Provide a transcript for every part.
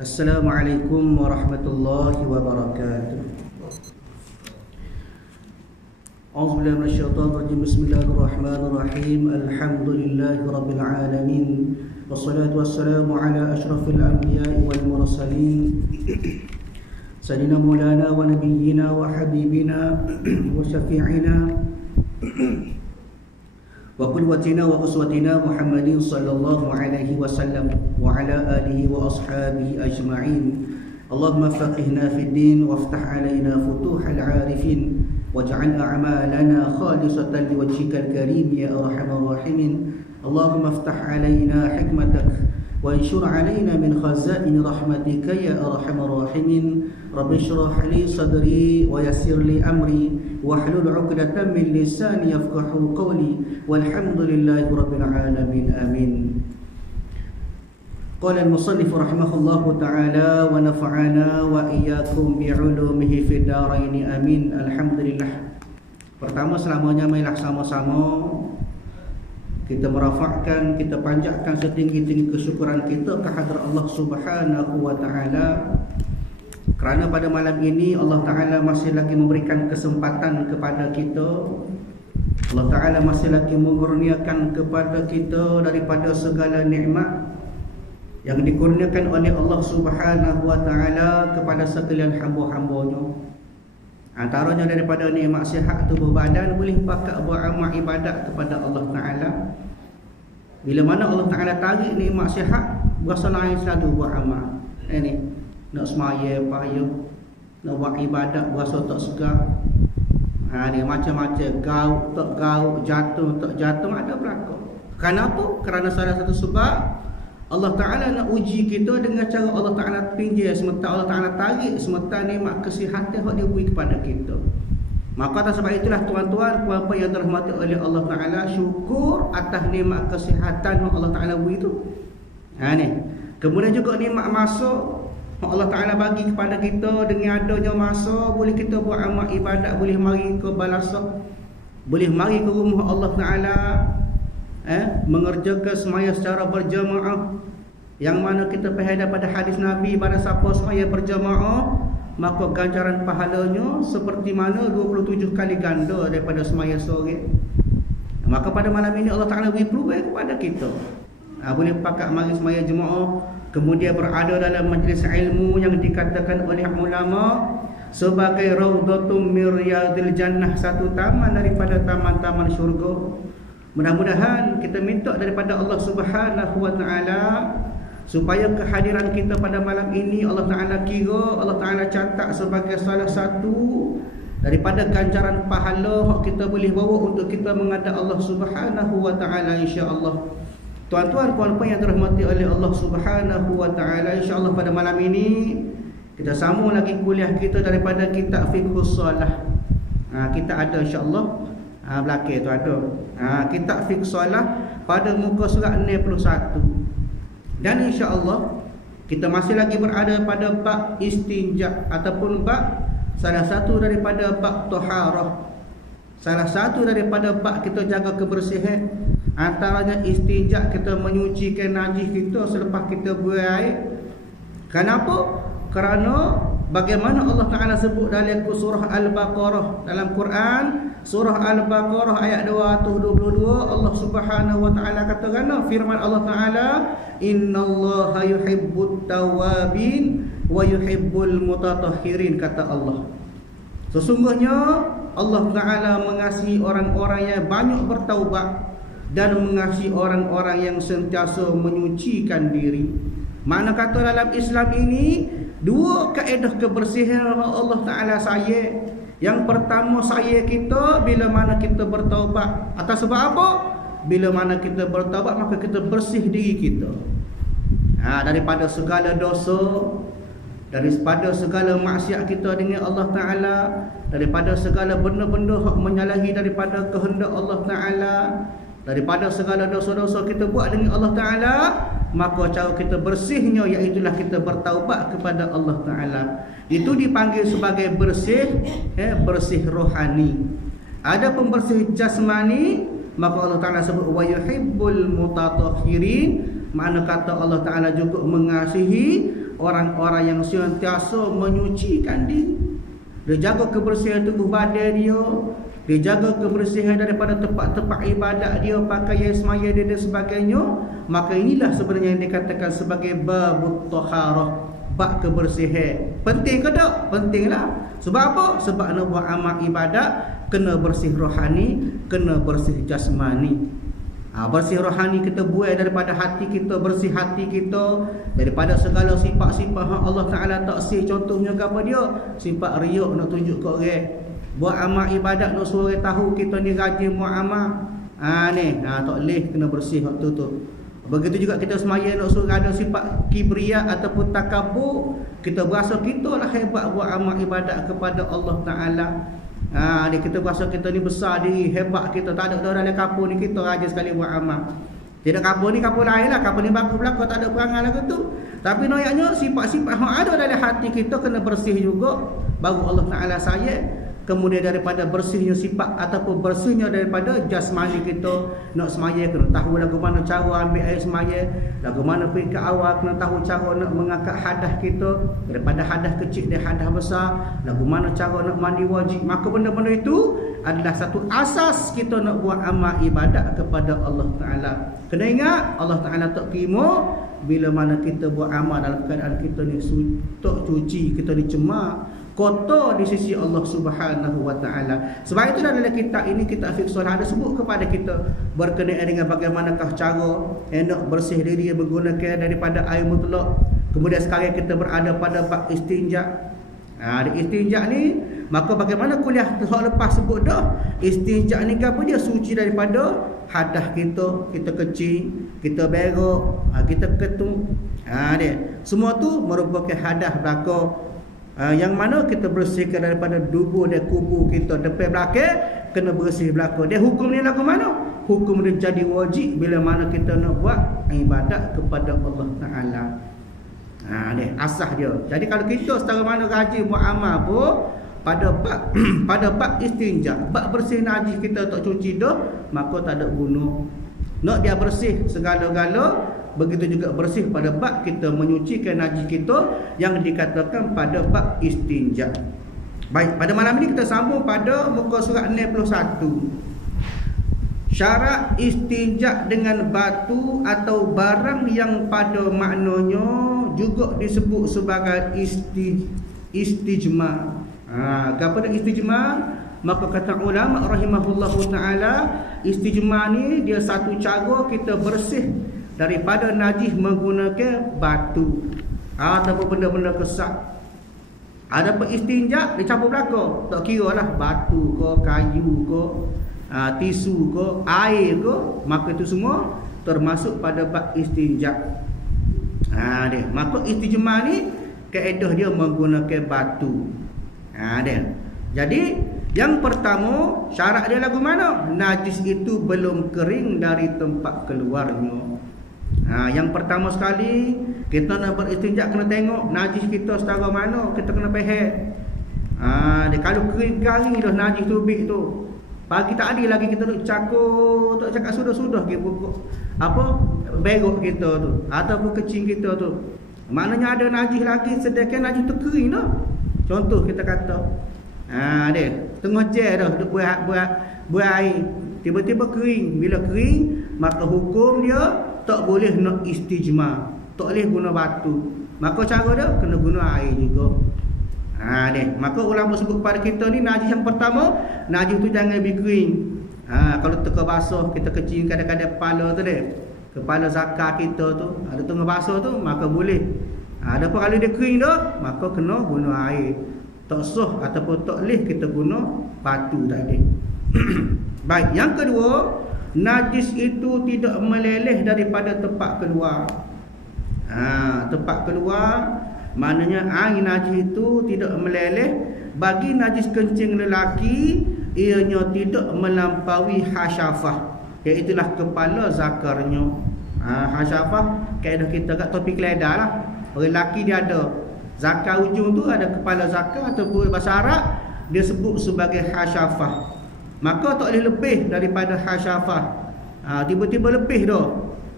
Assalamualaikum warahmatullahi wabarakatuh. A'udzubillahi minasyaitonir rajim. Bismillahirrahmanirrahim. Alhamdulillahi rabbil alamin. Wassalatu wassalamu ala asyrafil anbiya'i wal mursalin. Sayyidina Maulana wa nabiyyina wa habibina wa syafi'ina wa qudwatina wa uswatina Muhammadin sallallahu alaihi wasallam wa ala alihi wa ashabihi ajma'in. Allahumma faqihna fid din waftah alaina futuhal 'arifin waj'al a'malana khalisatan liwajhikal karim ya arhamar rahimin. Allahumma iftah alaina hikmatak wa anshur alaina min khazain rahmatika ya arhamar rahimin. Rabbi shrah li sadri wa yassir li amri wahlul 'uqdatam min lisani yafqahu qawli walhamdulillahi rabbil alamin. Amin. Qala al-musannif rahimahullahu ta'ala wa nafa'ana wa iyyakum bi'ulumihi fid dharain. Amin. Alhamdulillah. Pertama, selamanya marilah sama-sama kita merafakkan, kita panjatkan setinggi-tinggi kesyukuran kita kehadrat Allah Subhanahu wa ta'ala, kerana pada malam ini Allah Ta'ala masih lagi memberikan kesempatan kepada kita. Allah Ta'ala masih lagi mengurniakan kepada kita daripada segala nikmat yang dikurniakan oleh Allah Subhanahu wa ta'ala kepada sekalian hamba-hambanya. Antaranya daripada nikmat sihat tubuh badan, boleh pakai buat amal ibadat kepada Allah Ta'ala. Bila mana Allah Ta'ala tarik nikmat sihat, berasa lain selalu buat amal. Ini nak semaya payah, nak buat ibadat berasa tak segar. Ni macam-macam, gaut tak gaut, jatuh tak jatuh, ada berlaku. Kenapa? Kerana salah satu sebab Allah Ta'ala nak uji kita dengan cara Allah Ta'ala pinjam semata, Allah Ta'ala tarik semata nikmat kesihatan yang dia beri kepada kita. Maka atas sebab itulah tuan-tuan, puan-puan yang dirahmati oleh Allah Ta'ala, syukur atas nikmat kesihatan yang Allah Ta'ala beri itu. Ni. Kemudian juga nikmat masa Allah Ta'ala bagi kepada kita. Dengan adanya masa, boleh kita buat amal ibadat, boleh mari ke balasah, boleh mari ke rumah Allah Ta'ala, mengerjakan semaya secara berjamaah, yang mana kita faham daripada hadis Nabi, pada siapa semaya berjamaah maka ganjaran pahalanya seperti mana 27 kali ganda daripada semaya sore. Maka pada malam ini Allah Ta'ala beri peluang kepada kita, boleh pakat mari semaya jemaah, kemudian berada dalam majlis ilmu yang dikatakan oleh ulama sebagai raudhatum min riyadil jannah, satu taman daripada taman-taman syurga. Mudah-mudahan kita minta daripada Allah Subhanahu wa ta'ala supaya kehadiran kita pada malam ini Allah Ta'ala kira, Allah Ta'ala catat sebagai salah satu daripada ganjaran pahala yang kita boleh bawa untuk kita menghadap Allah Subhanahu wa ta'ala, insya-Allah. Tuan-tuan, puan-puan yang dirahmati oleh Allah Subhanahu wa ta'ala, insya-Allah pada malam ini kita sambung lagi kuliah kita daripada kitab Fiqhus Shalah. Kita ada insya-Allah belakang tu ada kitab Fiqh Shalah pada muka surat 61. Dan insya-Allah kita masih lagi berada pada bab istinja ataupun bab salah satu daripada bab taharah. Salah satu daripada bab kita jaga kebersihan, antaranya istinja, kita menyucikan najis kita selepas kita berair. Kenapa? Kerana bagaimana Allah Ta'ala sebut dalam surah Al-Baqarah dalam Quran, surah Al-Baqarah ayat 222, Allah Subhanahu wa ta'ala katakan, firman Allah Ta'ala, innallaha yuhibbut tawabin wa yuhibbul mutatahhirin, kata Allah, sesungguhnya Allah Ta'ala mengasihi orang-orang yang banyak bertaubat dan mengasihi orang-orang yang sentiasa menyucikan diri. Mana kata dalam Islam ini dua kaedah kebersihan Allah Ta'ala sayang. Yang pertama, sayang kita bila mana kita bertaubat. Atas sebab apa? Bila mana kita bertaubat maka kita bersih diri kita daripada segala dosa, daripada segala maksiat kita dengan Allah Ta'ala, daripada segala benda-benda yang menyalahi daripada kehendak Allah Ta'ala, daripada segala dosa-dosa kita buat dengan Allah Ta'ala. Maka cara kita bersihnya iaitulah kita bertaubat kepada Allah Ta'ala. Itu dipanggil sebagai bersih, bersih rohani. Ada pembersih jasmani, maka Allah Ta'ala sebut wa yuhibbul mutatahhirin, makna kata Allah Ta'ala juga mengasihi orang-orang yang sentiasa menyucikan diri. Dia jaga kebersihan tubuh badan dia, dia jaga kebersihan daripada tempat-tempat ibadat dia, pakaian semaya dia dan sebagainya. Maka inilah sebenarnya yang dikatakan sebagai babut taharah, bab kebersihan. Penting ke tak? Pentinglah. Sebab apa? Sebab nak buat amal ibadat kena bersih rohani, kena bersih jasmani. Bersih rohani kita buai daripada hati kita, bersih hati kita daripada segala sifat-sifat Allah Ta'ala tak sih. Contohnya apa dia? Sifat riak nak tunjuk ke orang. Buat amal ibadat nak suruh orang tahu kita ni rajin buat amal. Tak boleh, kena bersih waktu tu. Begitu juga kita semaya nak suruh ada sifat kibriya ataupun takabur, kita berasa kita lah hebat buat amal ibadat kepada Allah Ta'ala. Kita rasa kita ni besar diri, hebat kita, tak ada dalam kapur ni kita rajin sekali buat amal. Tidak kapur ni kapur lain lah, kapur ni bagus belakang, tak ada perangai lagu tu. Tapi noyaknya sifat-sifat yang ada dalam hati kita kena bersih juga, baru Allah Ta'ala sayang. Kemudian daripada bersihnya sifat ataupun bersihnya daripada jasmani kita, nak semaya kena tahu lagu mana cara ambil air semaya, lagu mana peringkat awal, kena tahu cara nak mengangkat hadas kita daripada hadas kecil dan hadas besar, lagu mana cara nak mandi wajib. Maka benda-benda itu adalah satu asas kita nak buat amal ibadat kepada Allah Ta'ala. Kena ingat, Allah Ta'ala tak terima bila mana kita buat amal dalam keadaan kita ni tak cuci, kita ni cemar, kotor di sisi Allah Subhanahu wa Ta'ala. Sebab itu dalam kitab ini, kitab fiqh solat, ada sebut kepada kita berkenaan dengan bagaimanakah cara nak bersih diri menggunakan daripada air mutlak. Kemudian sekarang kita berada pada bab istinja. Di istinja ni, maka bagaimana kuliah lepas sebut dah, istinja ni apa dia? Suci daripada hadas kita, kita kecil, kita berok, kita ketung. Dia semua tu merupakan hadas belaka. Yang mana kita bersihkan daripada dubur dan kubur kita depan belakang, kena bersih belakang. Dia hukum ni lagu mana? Hukum dia jadi wajib bila mana kita nak buat ibadat kepada Allah Ta'ala. Dia asas dia. Jadi kalau kita secara mana rajin buat amal pun, pada bab istinja, bab bersih najis kita tak cuci dah, maka tak ada guna. Nak dia bersih segala-gala. Begitu juga bersih pada bab kita menyucikan najis kita yang dikatakan pada bab istinja. Baik, pada malam ini kita sambung pada muka surat 61. Syarat istinja dengan batu atau barang yang pada maknanya juga disebut sebagai istijma. Kepada istijma, maka kata ulama rahimahullahu ta'ala, istijma ni dia satu cara kita bersih daripada najis menggunakan batu ataupun benda-benda kesak. Ada apa istinja dicampur belaka, tak kira lah batu ke, kayu ke, tisu ke, air ke, maka itu semua termasuk pada bab istinja. Dia. Maka istijma ni kaedah dia menggunakan batu. Dia. Jadi yang pertama, syarat dia lagu mana? Najis itu belum kering dari tempat keluarnya. Yang pertama sekali, kita nak beristinja kena tengok najis kita setara mana, kita kena faham. Kalau kering dah najis tubik tu, pagi tak ada lagi kita duk cakap, tak cakap sudah-sudah ke pokok apa berok kita tu ataupun kecing kita tu, maknanya ada najis lagi, sedangkan najis tu kering dah. Contoh kita kata dia tengah je dah duk buat air, tiba-tiba kering. Bila kering, maka hukum dia tak boleh nak istijma, tak boleh guna batu. Maka cara dia kena guna air juga. Maka ulama sebut kepada kita ni, najis yang pertama, najis tu jangan lebih kering. Kalau tengah basah, kita kecil kadang-kadang kepala tu dia, kepala zakar kita tu ada tengah basah tu, maka boleh. Adapun kalau dia kering dah, maka kena guna air. Tak sah ataupun tak boleh kita guna batu tadi. Baik, yang kedua, najis itu tidak meleleh daripada tempat keluar. Tempat keluar maknanya air najis itu tidak meleleh. Bagi najis kencing lelaki, ianya tidak melampaui hasyafah, iaitulah kepala zakarnya. Hasyafah kaedah kita kat topi keledar lah. Orang lelaki dia ada zakar ujung tu, ada kepala zakar ataupun bahasa Arab dia sebut sebagai hasyafah. Maka tak boleh lebih daripada hasyafah. Tiba-tiba lebih dah,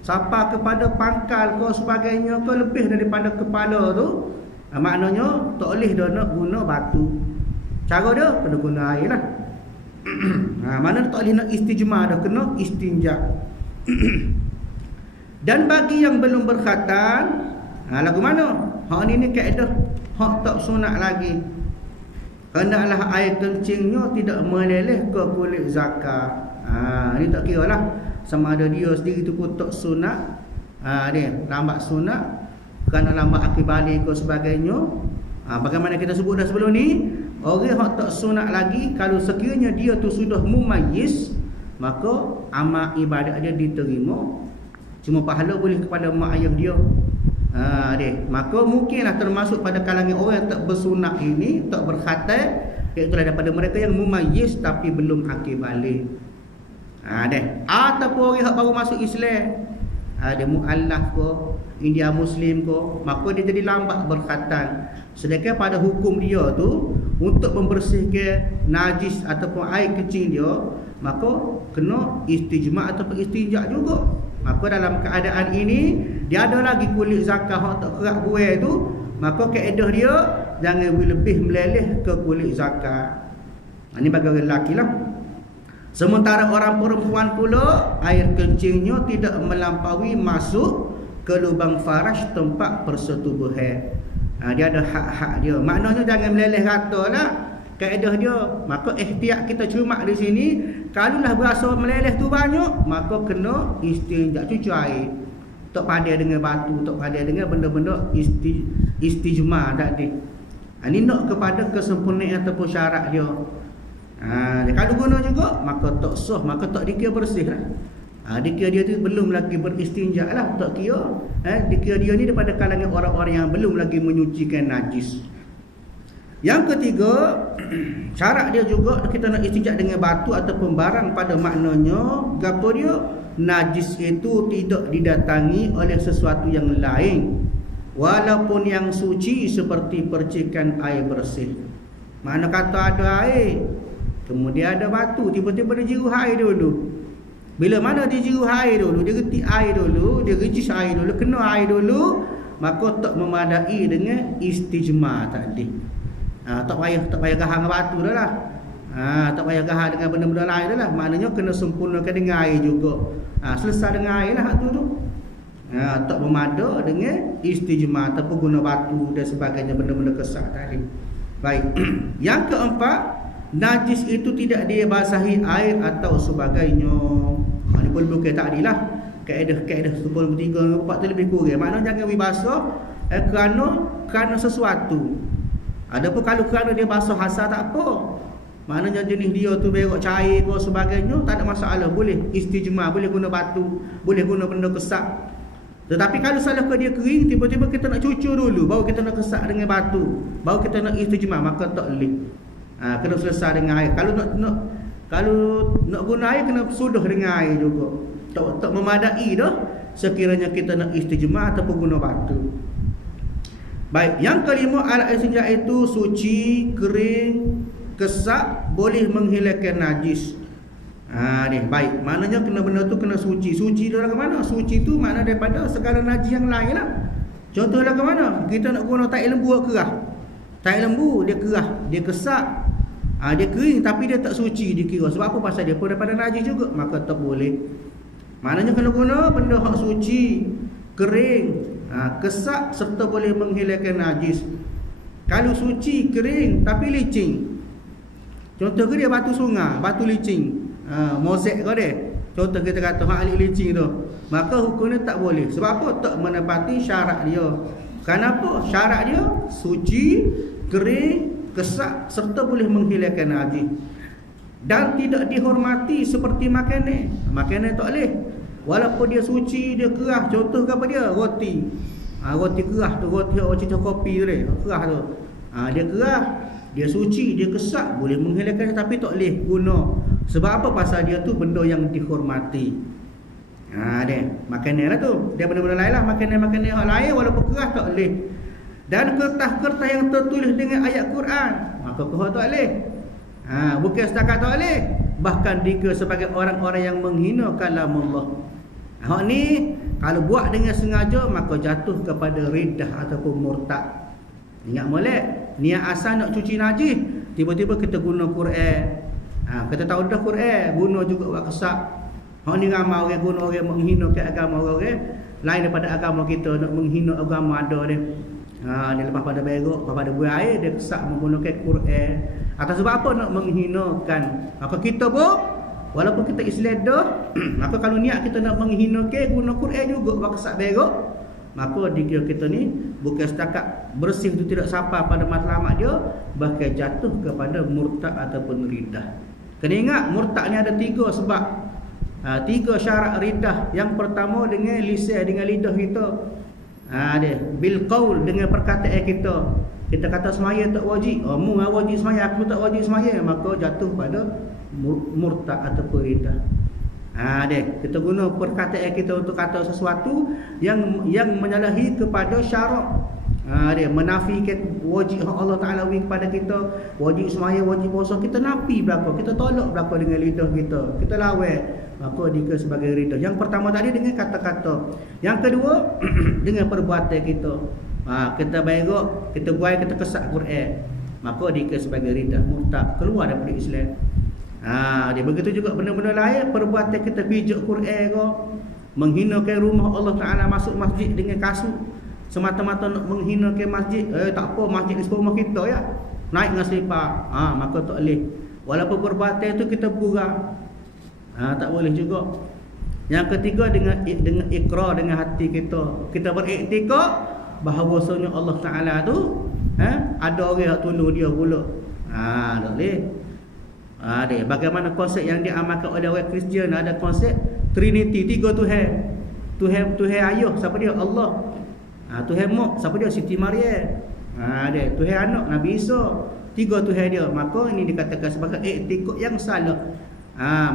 Sampai kepada pangkal kau sebagainya, kau lebih daripada kepala tu, maknanya tak boleh dah nak guna batu. Cara dia kena guna air lah. Mana tak boleh nak istijmar dah, kena istinja. Dan bagi yang belum berkhatan, lagu mana? Hak ni kaedah hak tak sunat lagi. Hendaklah air kencingnya tidak meleleh ke kulit zakar. Ni tak kira lah sama ada dia sendiri tu pun tak sunat, dia lambat sunat kerana lambat akil balik ke sebagainya. Bagaimana kita sebut dah sebelum ni, orang yang tak sunat lagi, kalau sekiranya dia tu sudah mumayyiz, maka amal ibadat dia diterima, cuma pahala boleh kepada mak ayah dia. Maka mungkinlah termasuk pada kalangan orang yang tak bersunat ini, tak berkhatam, iaitu daripada mereka yang mumayyiz tapi belum akil balik. Ataupun orang yang baru masuk Islam, dia mu'allaf ko, India Muslim ko, maka dia jadi lambat berkhatan. Sedangkan pada hukum dia tu, untuk membersihkan najis ataupun air kencing dia, maka kena istijmar ataupun istinja juga. Maka dalam keadaan ini, dia ada lagi kulit zakar yang tak kerak buai tu, maka kaedah dia jangan lebih meleleh ke kulit zakar. Ini bagi orang lelaki lah. Sementara orang perempuan pula, air kencingnya tidak melampaui masuk ke lubang faraj tempat persetubuhan. Dia ada hak-hak dia. Maknanya jangan meleleh rata lah kaedah dia. Maka ihtiyat kita cermat di sini, kalaulah berasa meleleh tu banyak, maka kena istinja, cuci air. Tak pakai dengan batu, tak pakai dengan benda-benda istijmar tadi. Ini nak kepada kesempurnaan ataupun syarat dia. Kalau guna juga, maka tak sah, maka tak dikira bersih lah. Dikira dia tu belum lagi beristinja lah, tak kira. Dikira dia ni daripada kalangan orang-orang yang belum lagi menyucikan najis. Yang ketiga, syarat dia juga kita nak istinja dengan batu ataupun barang pada maknanya gapo dia, najis itu tidak didatangi oleh sesuatu yang lain walaupun yang suci seperti percikan air bersih. Mana kata ada air, kemudian ada batu, tiba-tiba dia jiru air dulu. Bila mana dia jiru air dulu, dia retik air dulu, dia rejis air dulu, kena air dulu, maka tak memadai dengan istijmar tadi. Tak payah gahang batu dah lah. Tak payah gahang dengan benda-benda lain dah lah. Maknanya kena sempurnakan dengan air juga. Selesai dengan air lah hak tu. Tak memada dengan istijmar ataupun guna batu dan sebagainya, benda-benda kesak tadi. Baik. Yang keempat, najis itu tidak dibasahi air atau sebagainya. Ini pun bukan tadi lah. Kaedah 10, 3, 4 tu lebih kurang. Maknanya jangan dibasah kerana sesuatu. Adapun kalau kerana dia basuh asal tak apa. Maknanya jenis dia tu berok cair ke sebagainya, tak ada masalah, boleh istijmar, boleh guna batu, boleh guna benda kesak. Tetapi kalau salah ke dia kering, tiba-tiba kita nak cucur dulu, baru kita nak kesak dengan batu, baru kita nak istijmar, maka tak boleh. Kena selesai dengan air. Kalau nak guna air, kena sudah dengan air juga. Tak memadai dah sekiranya kita nak istijmar ataupun guna batu. Baik, yang kelima, alat istinja itu suci, kering, kesak, boleh menghilangkan najis. Baik, maknanya kena benda tu kena suci. Suci tu ke mana? Suci tu makna daripada segala najis yang lain lah. Contohnya ke mana? Kita nak guna tai lembu kerah. Tai lembu dia kerah, dia kesak, dia kering tapi dia tak suci dikira. Sebab apa? Pasal dia pun daripada najis juga, maka tak boleh. Maknanya kena guna benda hak suci, kering, kesak serta boleh menghilangkan najis. Kalau suci, kering tapi licin, contoh ke dia batu sungai, batu licin, mozaik ke dia, contoh kita kata hak alik licin tu, maka hukumnya tak boleh. Sebab apa? Tak menepati syarat dia. Kenapa? Syarat dia suci, kering, kesak serta boleh menghilangkan najis. Dan tidak dihormati seperti makanan. Makanan tak boleh. Walaupun dia suci, dia kerah. Contoh ke apa dia? Roti. Roti kerah tu, roti orang cicah kopi tu dia. Kerah tu. Dia kerah, dia suci, dia kesak, boleh menghilangkan, tapi tak boleh guna. Sebab apa? Pasal dia tu benda yang dihormati. Dia makanan lah tu. Dia benda-benda lain lah. Makanan-makanan yang lain walaupun kerah tak boleh. Dan kertas-kertas yang tertulis dengan ayat Quran, maka kerah tak boleh. Bukan setakat tak boleh, bahkan dikira sebagai orang-orang yang menghina kalam Allah. Hak ni kalau buat dengan sengaja maka jatuh kepada riddah ataupun murtad. Ingat molek, niat asal nak cuci najis, tiba-tiba kita guna Quran. Kita tahu dah Quran, guna juga buat kesak. Hak ni ramai orang guna, orang menghina ke agama orang lain daripada agama kita, nak menghina agama ada dia. Dia lepas pada berok, lepas pada buah air, dia kesak menggunakan Quran. Atas sebab apa nak menghinakan? Maka kita pun, walaupun kita Islam dah, maka kalau niat kita nak menghinakan, guna Quran juga buat kesak berok, maka dikira kita ni bukan setakat bersih tu tidak sampai pada matlamat dia, bahkan jatuh kepada murtad ataupun riddah. Kena ingat, murtad ni ada 3 sebab. 3 syarat riddah. Yang pertama dengan lisan, dengan lidah kita. Dia bil qaul, dengan perkataan kita. Kita kata semaya tak wajib, mu wajib semaya, aku tak wajib semaya, maka jatuh pada murtad ataupun riddah. Kita guna perkataan kita untuk kata sesuatu yang menyalahi kepada syarat. Dia menafikan wajib Allah Taala kepada kita, wajib semaya, wajib puasa, kita nafi belaka, kita tolak belaka dengan lidah kita, kita lawan, maka dia sebagai ridha. Yang pertama tadi dengan kata-kata, yang kedua dengan perbuatan kita. Kita berok, kita buai, kita kesak Quran, maka dia sebagai ridha, murtad, keluar daripada Islam. Dia begitu juga benda-benda lain, perbuatan kita pijak Quran ke, menghinakan rumah Allah Taala, masuk masjid dengan kasut semata-mata nak menghinakan masjid. Tak apa, masjid di rumah kita ya, naik dengan selipar, maka tak boleh. Walaupun perbuatan itu kita bergurau, tak boleh juga. Yang ketiga dengan ikrar, dengan hati kita, kita beriktikad bahawasanya Allah Taala tu ada orang yang tolong dia pula. Tak boleh. Dia bagaimana konsep yang diamalkan oleh orang Kristian, ada konsep Trinity, 3 Tuhan. Tuhan ayah, siapa dia? Allah. Tuhan Mak, siapa dia? Siti Maryam. Dia Tuhan anak Nabi Isa. 3 Tuhan dia. Maka ini dikatakan sebagai iktikad yang salah.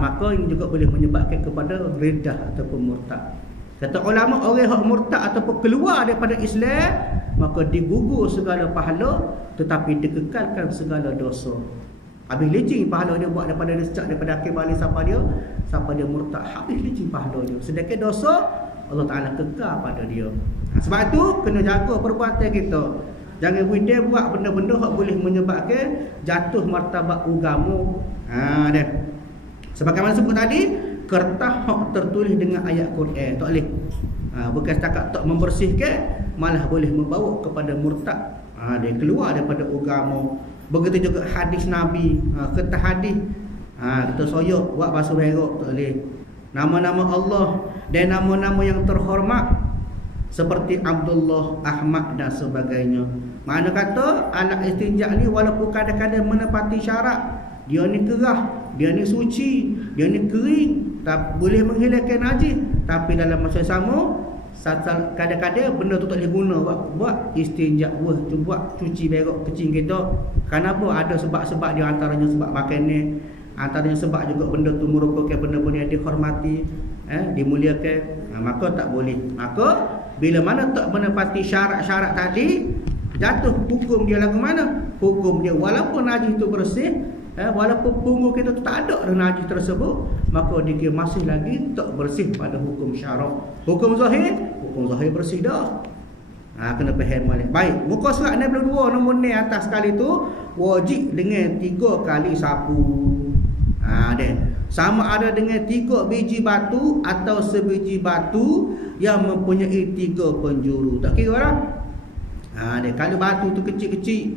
Maka ini juga boleh menyebabkan kepada riddah ataupun murtad. Kata ulama, orang yang murtad ataupun keluar daripada Islam, maka digugur segala pahala, tetapi dikekalkan segala dosa. Habis licin pahala dia buat daripada dia sejak daripada akhir balik sampai dia murtad, habis licin pahala dia. Sedangkan dosa Allah Taala kekal pada dia. Sebab itu kena jaga perbuatan kita. Jangan dia buat benda-benda yang boleh menyebabkan jatuh martabat agama. Dia. Sebagaimana sebut tadi, kertas hak tertulis dengan ayat Quran tak boleh. Bukan setakat tak membersihkan, malah boleh membawa kepada murtad. Dia keluar daripada agama. Begitu juga hadis Nabi, kertas hadis, kita soyok buat basuh berok tak boleh. Nama-nama Allah dan nama-nama yang terhormat seperti Abdullah, Ahmad dan sebagainya. Mana kata anak istinja ni walaupun kadang-kadang menepati syarat, dia ni kerah, dia ni suci, dia ni kering, tak boleh menghilangkan najis, tapi dalam masa sama kadang-kadang benda tu tak boleh guna buat istinja, buat cuci berok kecil kita. Kenapa? Ada sebab-sebab dia, antaranya sebab makan ni, antaranya sebab juga benda tu merupakan benda-benda yang dihormati, dimuliakan, maka tak boleh. Maka bila mana tak menepati syarat-syarat tadi, jatuh hukum dia lagu mana? Hukum dia walaupun najis itu bersih, walaupun punggung kita tu tak ada najis tersebut, maka dia masih lagi tak bersih pada hukum syarak. Hukum zahir bersih dah. Kena faham balik. Baik, muka surat 62 nombor ni atas sekali tu wajib dengan 3 kali sapu. Sama ada dengan 3 biji batu atau sebiji batu yang mempunyai 3 penjuru. Tak kira lah. Kalau batu tu kecil-kecil,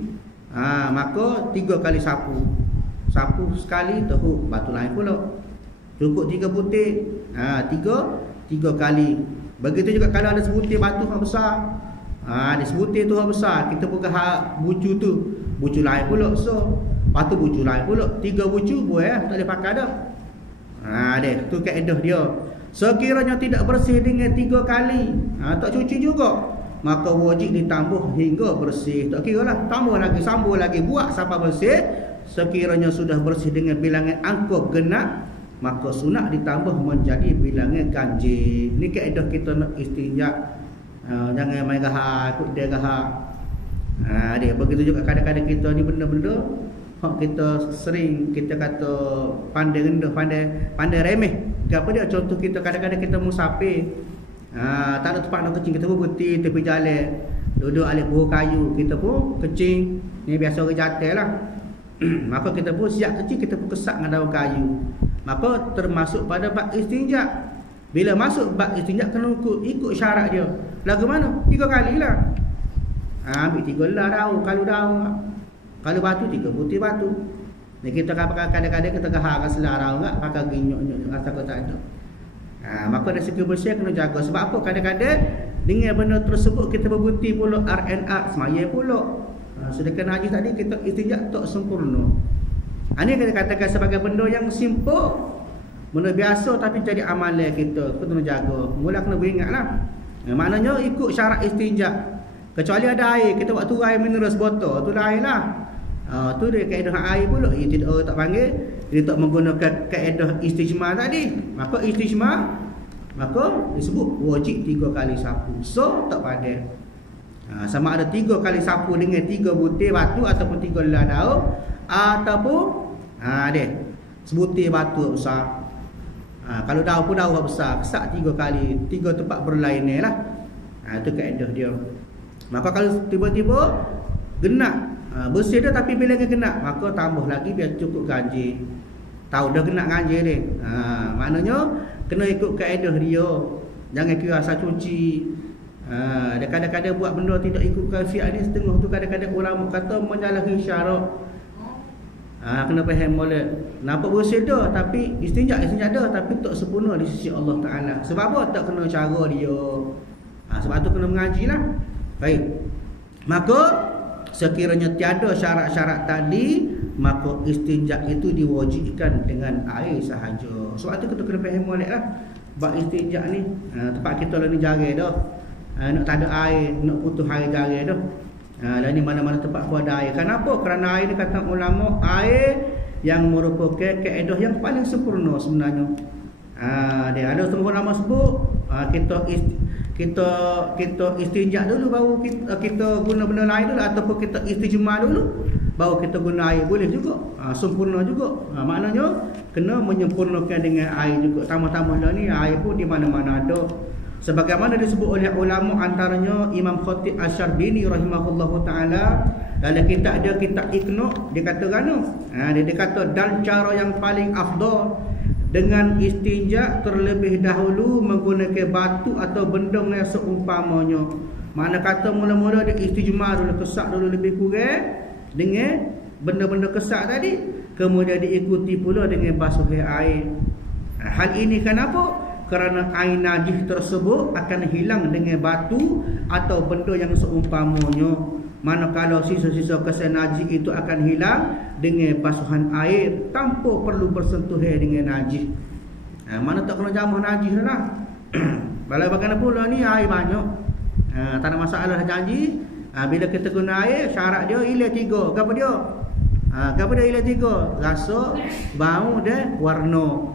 maka 3 kali sapu. Sapu sekali teruk, batu lain pula. Cukup 3 butir, 3 kali. Begitu juga kalau ada sebutir batu yang besar, ada sebutir tu yang besar, kita pegang bucu tu, bucu lain pula. So, batu bucu lain pula. 3 bucu buah, tak boleh pakai dah. Tu kaedah dia. Sekiranya tidak bersih dengan 3 kali, tak cuci juga, maka wajib ditambah hingga bersih. Tak kira lah, tambah lagi, sambung lagi, buat sampai bersih. Sekiranya sudah bersih dengan bilangan angkup genap, maka sunat ditambah menjadi bilangan ganjil. Ni kaedah kita nak istinja. Jangan main gahak, ikut dia gahak. Dia begitu juga kadang-kadang kita ni benda-benda hak kita sering kita kata pandai rendah, pandai remeh. Apa dia? Contoh kita kadang-kadang kita musafir. Tak ada tempat nak kencing, kita pun berhenti tepi jalan. Duduk alik buah kayu, kita pun kencing. Ni biasa orang jatuh lah. Maka kita pun siap kencing, kita pun kesak dengan daun kayu. Maka termasuk pada bab istinja. Bila masuk bab istinja kena ikut syarat dia. Lagu mana? 3 kali lah. Ambil 3 lah daun. Kalau batu 3 putih batu. Ni kita kadang-kadang kita gahar selah daun tak, pakai ginyuk-nyuk rasa kau tak ada. Maka dari segi bersih kena jaga. Sebab apa? Kadang-kadang dengan benda tersebut kita berhenti pula RNR semaya pula. Sedangkan haji tadi kita istinja tak sempurna. Ini kita katakan sebagai benda yang simple, benda biasa tapi jadi amalan kita kena jaga. Mula kena beringatlah. Maknanya ikut syarat istinja. Kecuali ada air, kita buat tu air mineral botol, tu dah air lah. Tu dia kaedah air pula. Tidak orang tak panggil, dia tak menggunakan kaedah istijmar tadi. Maka istijmar, maka disebut wajib 3 kali sapu. So tak padan. Sama ada 3 kali sapu dengan 3 butir batu ataupun 3 helai daun ataupun dia sebutir batu besar. Kalau daun pun daun besar, kesak 3 kali, 3 tempat berlainan lah. Itu kaedah dia. Maka kalau tiba-tiba genap, bersih dah tapi bila genap, maka tambah lagi biar cukup ganjil. Tahu dah genap ganjil dia. Maknanya kena ikut kaedah dia. Jangan kira asal cuci. Dia kadang-kadang buat benda tidak ikut kafiat ni, setengah tu kadang-kadang ulama kata menyalahi syarat. Kena faham molek. Nampak bersih dah tapi istinja dah tapi tak sempurna di sisi Allah Taala. Sebab apa? Tak kena cara dia. Sebab tu kena mengajilah. Baik. Maka sekiranya tiada syarat-syarat tadi, maka istinja itu diwajibkan dengan air sahaja. Sebab tu kita kena faham moleklah. Bab istinja ni tempat kita lah ni jarang dah. Nak tak ada air, nak putus air jarang dah. Dan ni mana-mana tempat pun ada air. Kenapa? Kerana air ni kata ulama, air yang merupakan kaedah yang paling sempurna sebenarnya. Dia ada setengah ulama sebut kita istinja dulu baru kita guna benda lain dulu, ataupun kita istijmar dulu baru kita guna air, boleh juga. Sempurna juga. Maknanya kena menyempurnakan dengan air juga. Tambah-tambah dah ni air pun di mana-mana ada. Sebagaimana disebut oleh ulama, antaranya Imam Khatib Asy-Syarbini rahimahullahu taala dalam kitab dia, kitab Iqna', dia kata dia kata dan cara yang paling afdal dengan istinja terlebih dahulu menggunakan batu atau benda yang seumpamanya. Mana kata mula-mula dia istijmar dulu, kesak dulu lebih kurang dengan benda-benda kesak tadi, kemudian diikuti pula dengan basuh air. Hal ini kenapa? Kerana air najis tersebut akan hilang dengan batu atau benda yang seumpamanya. Manakala sisa-sisa kesan najis itu akan hilang dengan basuhan air tanpa perlu bersentuhan dengan najis. Mana tak kena jamah najis lah. Bagaimana pula ni air banyak. Tak ada masalah janji. Bila kita guna air, syarat dia ilah 3. Apa dia? Apa dia ilah 3? Rasa, bau dan warna.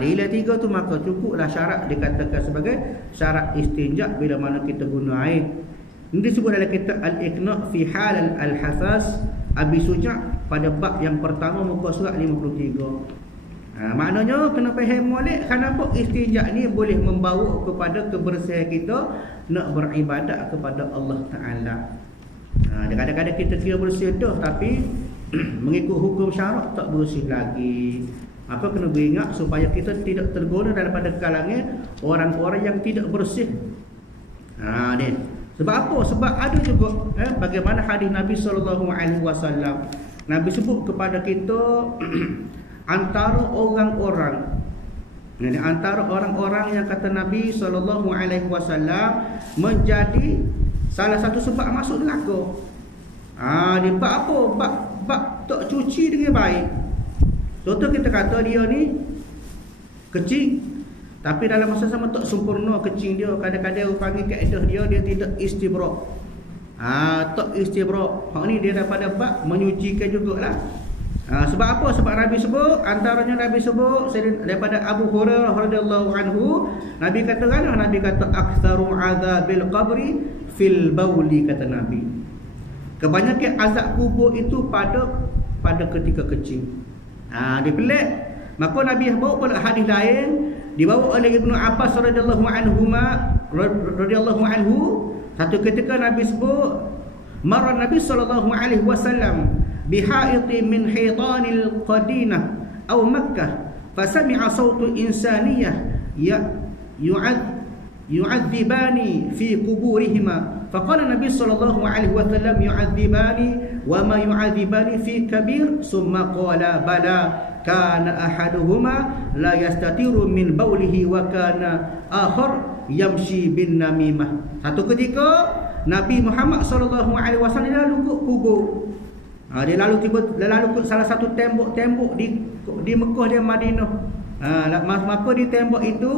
Ilah 3 tu maka cukuplah syarat dikatakan sebagai syarat istinja bila mana kita guna air. Ini disebut dalam kitab Al-Iqna' fi Hal Al-Hasas Abi Suja' pada bab yang pertama muka surat 53. Maknanya kena faham molek kenapa istinja ni boleh membawa kepada kebersihan kita nak beribadat kepada Allah Ta'ala. Kadang-kadang kita kira bersih dah tapi mengikut hukum syarak tak bersih lagi. Maka kena beringat supaya kita tidak tergoda daripada kalangan orang-orang yang tidak bersih. Ni. Sebab apa? Sebab ada juga bagaimana hadis Nabi SAW. Nabi sebut kepada kita antara orang-orang, antara orang-orang yang kata Nabi SAW menjadi salah satu sebab masuk neraka. Dia bab apa? Bab tak cuci dengan baik. Contoh kita kata dia ni kecing, tapi dalam masa sama tak sempurna kecing dia. Kadang-kadang orang panggil kaedah dia tidak istibrak. Tak istibrak. Hak ni dia daripada bab menyucikan jugalah. Sebab apa? Sebab Nabi sebut, antaranya Nabi sebut daripada Abu Hurairah radhiyallahu anhu, Nabi kata Nabi kata aktsaru azabil qabri fil bauli, kata Nabi. Kebanyakan azab kubur itu pada ketika kecing. Dia pelik. Maka Nabi bawa pula hadis lain dibawa oleh Ibnu Abbas radhiyallahu anhu. Satu ketika Nabi sebut marra Nabi sallallahu alaihi wasallam bihaiti min hitanil qadinah aw Makkah fasami'a sautu insaniyah yu'adzibani fi kuburihima faqala Nabi sallallahu alaihi wasallam yu'adzibani wa ma yu'adzibani fi kabir summa qala bala kana ahaduhuma la yastatiru min baulihi wa kana akhar yamshi bin namimah. Satu ketika Nabi Muhammad sallallahu alaihi wasallam lalu ke kubur. Dia lalu ke salah satu tembok di Mekah dan Madinah. Maka di tembok itu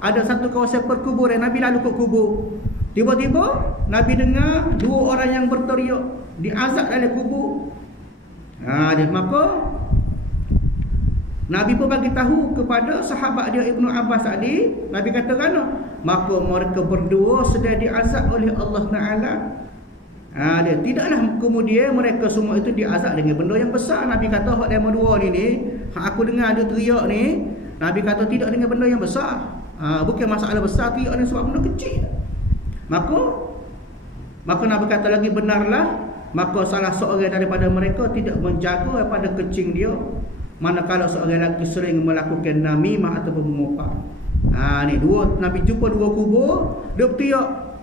ada satu kawasan perkuburan. Nabi lalu ke kubur. Tiba-tiba Nabi dengar dua orang yang berteriak diazab dalam kubur. Maka Nabi pun bagi tahu kepada sahabat dia Ibnu Abbas tadi. Nabi katakan, maka mereka berdua sedang diazab oleh Allah Ta'ala. Tidaklah kemudian mereka semua itu diazab dengan benda yang besar. Nabi kata hak demo dua ni aku dengar ada teriak ni. Nabi kata tidak dengan benda yang besar. Bukan masalah besar, teriak ni sebab benda kecil. Maka Nabi kata lagi, benarlah maka salah seorang daripada mereka tidak menjaga daripada kecing dia, manakala seorang lelaki sering melakukan namimah ataupun mengupah. Ni dua, Nabi jumpa dua kubur, duk teriak.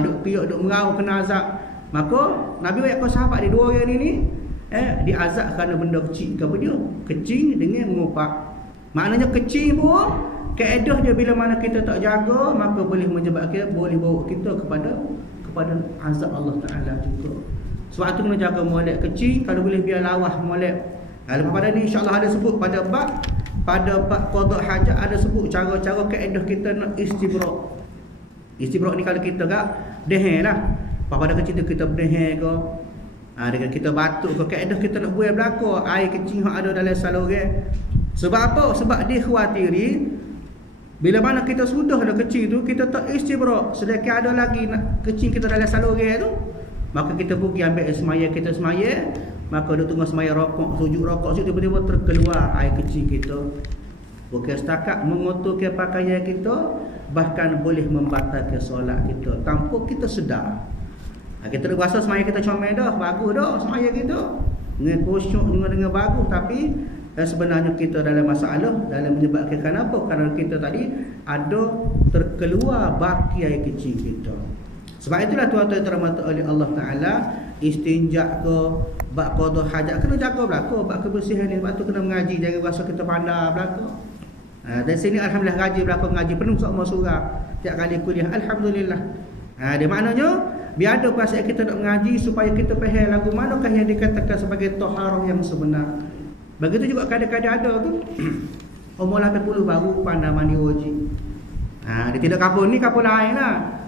Duk merau kena azab. Maka Nabi ayat sahabat dia dua orang ni diazab kerana benda kecil kepada dia, kecing dengan mengupah. Maknanya kecil pun kaedah dia bila mana kita tak jaga, maka boleh menyebabkan, boleh bawa kita kepada azab Allah Ta'ala juga. Sebab tu kena jaga molek kecil. Kalau boleh biar lawas molek. Lepas pada ni insyaAllah ada sebut pada bab qada hajat, ada sebut cara-cara kaedah kita nak istibrak. Istibrak ni kalau kita tak deher lah. Pada kecil tu kita berdeher ke, dengan kita batuk ke, kaedah kita nak buang belakang air kecil yang ada dalam saluran. Sebab apa? Sebab dia khawatiri bila mana kita sudah dah kecil tu, kita tak istibrak, sedangkan ada lagi nak kecil kita dalam saluran tu, maka kita pergi ambil semaya, kita semaya, maka dia tunggu semaya rokok, sujud tiba-tiba terkeluar air kecil kita. Bukan setakat mengotorkan pakaian kita, bahkan boleh membatalkan solat kita tanpa kita sedar. Kita dah rasa semaya kita comel dah, bagus dah semaya kita, dengan khusyuk, dengan bagus, tapi sebenarnya kita dalam masalah, dalam menyebabkan kenapa? Kerana kita tadi ada terkeluar baki air kecil kita. Sebab itulah tuan-tuan terhormat oleh Allah Ta'ala, istinja ke, bab qada hajat kena jaga belaka, bab kebersihan ni. Sebab tu kena mengaji, jangan rasa kita pandai belaka. Dari sini alhamdulillah ngaji penuh semua surah tiap kali kuliah, alhamdulillah. Dia maknanya biar ada perasaan kita nak mengaji supaya kita faham lagu manakah yang dikatakan sebagai taharah yang sebenar. Begitu juga kadang-kadang ada tu umur 80 baru pandai mandi wajib. Dia tidak kapal ni, kapal lain lah.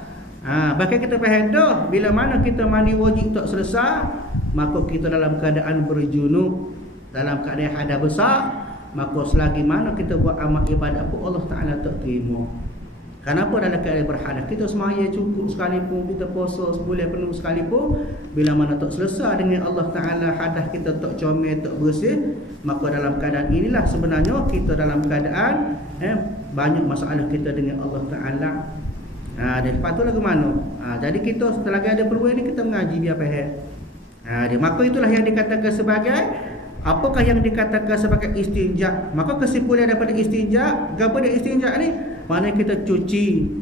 Bahkan kita faham dah, bila mana kita mandi wajib tak selesai, maka kita dalam keadaan berjunub, dalam keadaan hadas besar, maka selagi mana kita buat amal ibadat pun Allah Ta'ala tak terima. Kenapa dalam keadaan berhadas? Kita semaya cukup sekalipun, kita puasa sebulan penuh sekalipun, bila mana tak selesai dengan Allah Ta'ala, hadas kita tak comel, tak bersih, maka dalam keadaan inilah sebenarnya kita dalam keadaan banyak masalah kita dengan Allah Ta'ala. Dan sepatutnya ke mana? Jadi kita setelah ada peluang ni, kita mengaji biar faham. Maka itulah yang dikatakan sebagai, apakah yang dikatakan sebagai istinja. Maka kesimpulan daripada istinja, apa dia istinja ni? Mana kita cuci,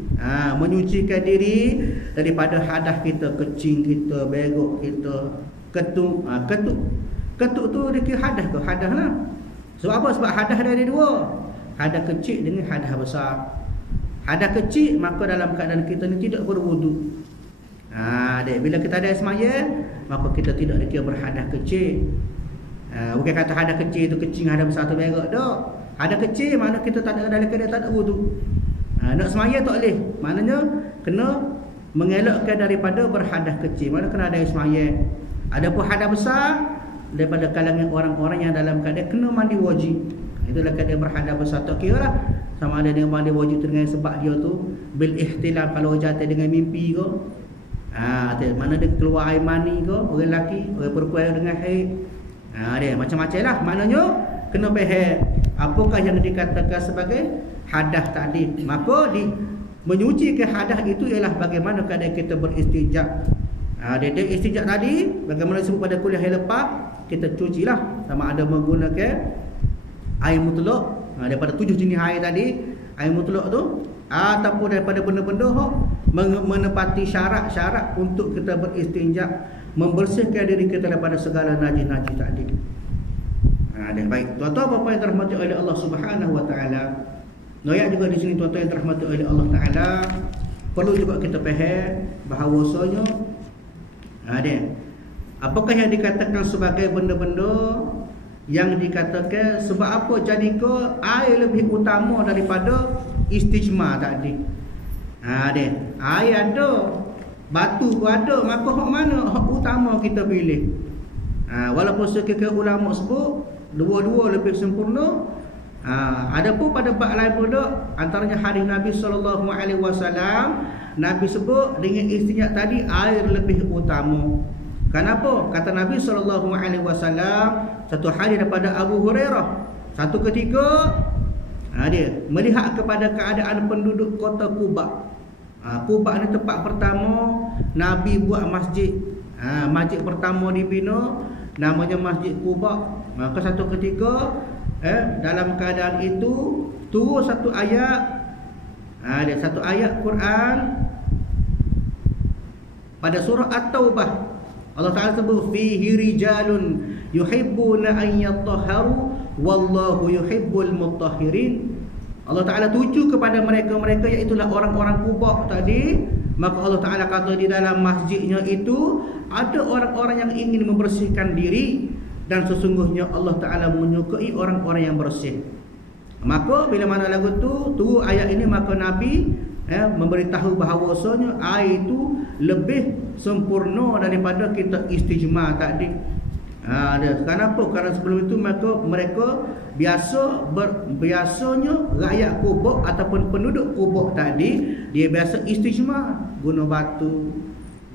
menyucikan diri daripada hadas kita, kecing kita, berok kita, ketuk. Ketuk tu dia hadas ke? Hadas lah. Sebab apa? Sebab hadas ada dua, hadas kecil dengan hadas besar. Hadas kecil, maka dalam keadaan kita ni tidak berwudu. Bila kita ada semaya, maka kita tidak dikira berhadas kecil. Bukan kata hadas kecil tu kecing, hadas besar tu berok dak. Hadas kecil mana kita tak ada dalam keadaan tak ada wudu. Nak semaya tak boleh. Maknanya kena mengelakkan daripada berhadas kecil. Mana kena ada semaya. Adapun hadas besar, daripada kalangan orang-orang yang dalam keadaan kena mandi wajib. Itulah keadaan berhadas besar. Tak kira lah sama ada dengan mandi wajib tu dengan sebab dia tu bil ihtilam, kalau jatuh dengan mimpi ke, mana dia keluar air mani ke, orang lelaki, orang perempuan dengan haid, dia macam-macam lah. Maknanya kena faham apakah yang dikatakan sebagai hadas tadi. Maka menyucikan hadas itu ialah bagaimana keadaan kita beristinja. Dia istinja tadi, bagaimana disebut pada kuliah yang lepas, kita cucilah, sama ada menggunakan air mutlak daripada 7 jenis air tadi, air mutlak tu, ataupun daripada benda-benda menepati syarat-syarat untuk kita beristinja, membersihkan diri kita daripada segala najis-najis tadi. Dan baik, tuan-tuan bapa yang dirahmati oleh Allah Subhanahu wa taala, noyak juga di sini tuan-tuan yang dirahmati oleh Allah taala, perlu juga kita faham bahawasanya apakah yang dikatakan sebagai benda-benda yang dikatakan sebab apa jadi ke air lebih utama daripada istijmar tadi. Air ada, batu pun ada, maka hak mana hak utama kita pilih. Walaupun sekitar ulama sebut dua-dua lebih sempurna. Adapun pada bab lain pula, antaranya hadis Nabi SAW, Nabi sebut dengan istinja tadi air lebih utama. Kenapa? Kata Nabi SAW, satu hadis daripada Abu Hurairah, satu ketika dia melihat kepada keadaan penduduk kota Quba. Quba ni tempat pertama Nabi buat masjid. Masjid pertama dibina, namanya Masjid Quba. Maka satu ketika dalam keadaan itu turun satu ayat, ada satu ayat Quran pada surah At-Taubah. Allah Ta'ala sebut fihi rijalun yuhibbuna an yattahharu wallahu yuhibbul mutahhirin. Allah Ta'ala tuju kepada mereka-mereka, iaitulah orang-orang Quba tadi. Maka Allah Ta'ala kata di dalam masjidnya itu ada orang-orang yang ingin membersihkan diri, dan sesungguhnya Allah Ta'ala menyukai orang-orang yang bersih. Maka bila mana lagu tu ayat ini, maka Nabi memberitahu bahawasanya air itu lebih sempurna daripada kita istijmar tadi. Kenapa? Kerana sebelum itu mereka biasanya rakyat Quba ataupun penduduk Quba tadi, dia biasa istijmar guna batu,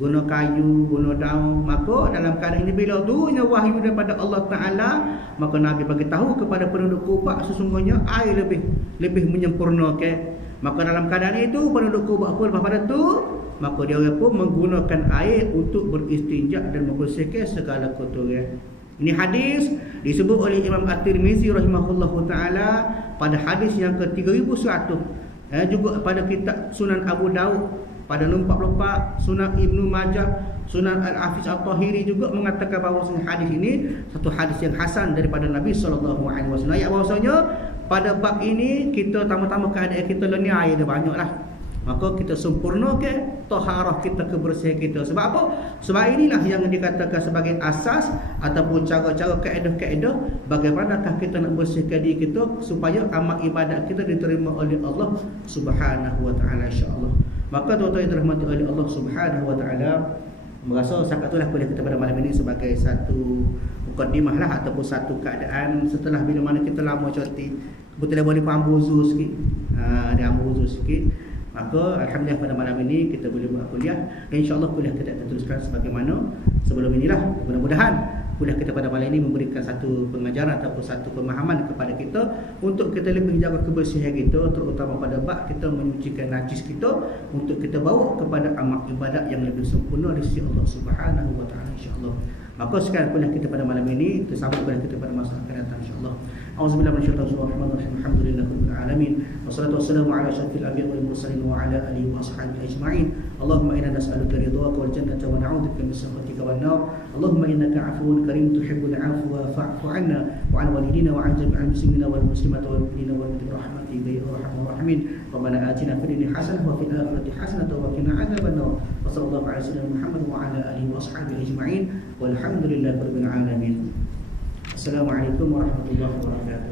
guna kayu, guna daun. Maka dalam keadaan ini bila turunnya wahyu daripada Allah Ta'ala, maka Nabi bagi tahu kepada penduduk Quba sesungguhnya air lebih menyempurnakan. Maka dalam keadaan itu penduduk Quba pun lepas pada tu, maka dia pun menggunakan air untuk beristinja dan membersihkan segala kotoran. Ini hadis disebut oleh Imam At-Tirmizi rahimahullahu taala pada hadis yang ke-3100. Juga pada kitab Sunan Abu Daud pada nombor 44, Sunan Ibnu Majah, Sunan Al-Hafiz At-Tahiri juga mengatakan bahawa hadis ini satu hadis yang hasan daripada Nabi sallallahu alaihi wasallam. Ayat bahawasanya pada bab ini kita tama-tama keadaan kita ni air dah banyaklah. Maka kita sempurnakan taharah kita, kebersihan kita. Sebab apa? Sebab inilah yang dikatakan sebagai asas ataupun cara-cara kaedah-kaedah bagaimanakah kita nak bersihkan diri kita supaya amal ibadat kita diterima oleh Allah Subhanahu wa taala, insya-Allah. Maka tuan-tuan yang dirahmati oleh Allah Subhanahu wa taala, merasa setakat itulah kuliah kita pada malam ini sebagai satu mukadimah lah, ataupun satu keadaan setelah bila mana kita lama cuti, kebetulan boleh ambil uzur sikit. Dia ambil uzur sikit. Maka alhamdulillah pada malam ini kita boleh buat kuliah, dan insya-Allah kuliah kita akan teruskan sebagaimana sebelum inilah. Mudah-mudahan kuliah kita pada malam ini memberikan satu pengajaran ataupun satu pemahaman kepada kita untuk kita lebih jaga kebersihan kita, terutama pada bab kita menyucikan najis kita, untuk kita bawa kepada amal ibadat yang lebih sempurna di sisi Allah Subhanahu wa taala, insya-Allah. Maka sekarang kuliah kita pada malam ini kita sambung kuliah kita pada masa akan datang, insya-Allah. Auzubillahi minasyaitonir rajim. Alhamdulillahirabbil alamin. Wassalatu wassalamu ala asyrafil anbiya'i wal mursalin wa ala alihi wa sahbihi ajma'in. Allahumma inna nas'aluka ridhaka wal jannata wa na'udzubika min sakhatika wan nar. Allahumma innaka 'afuwun karim tuhibbul 'afwa fa'fu 'anna wa 'an walidina wa 'an jami'il muslimina wal muslimat wal mu'minina wal mu'minat rahmatika ya arhamar rahimin. Rabbana atina fid dunya hasanah wa fil akhirati hasanah wa qina 'adzabannar. Wa sallallahu ala sayyidina Muhammad wa ala alihi wa sahbihi ajma'in. Walhamdulillahirabbil alamin. Assalamualaikum warahmatullahi wabarakatuh.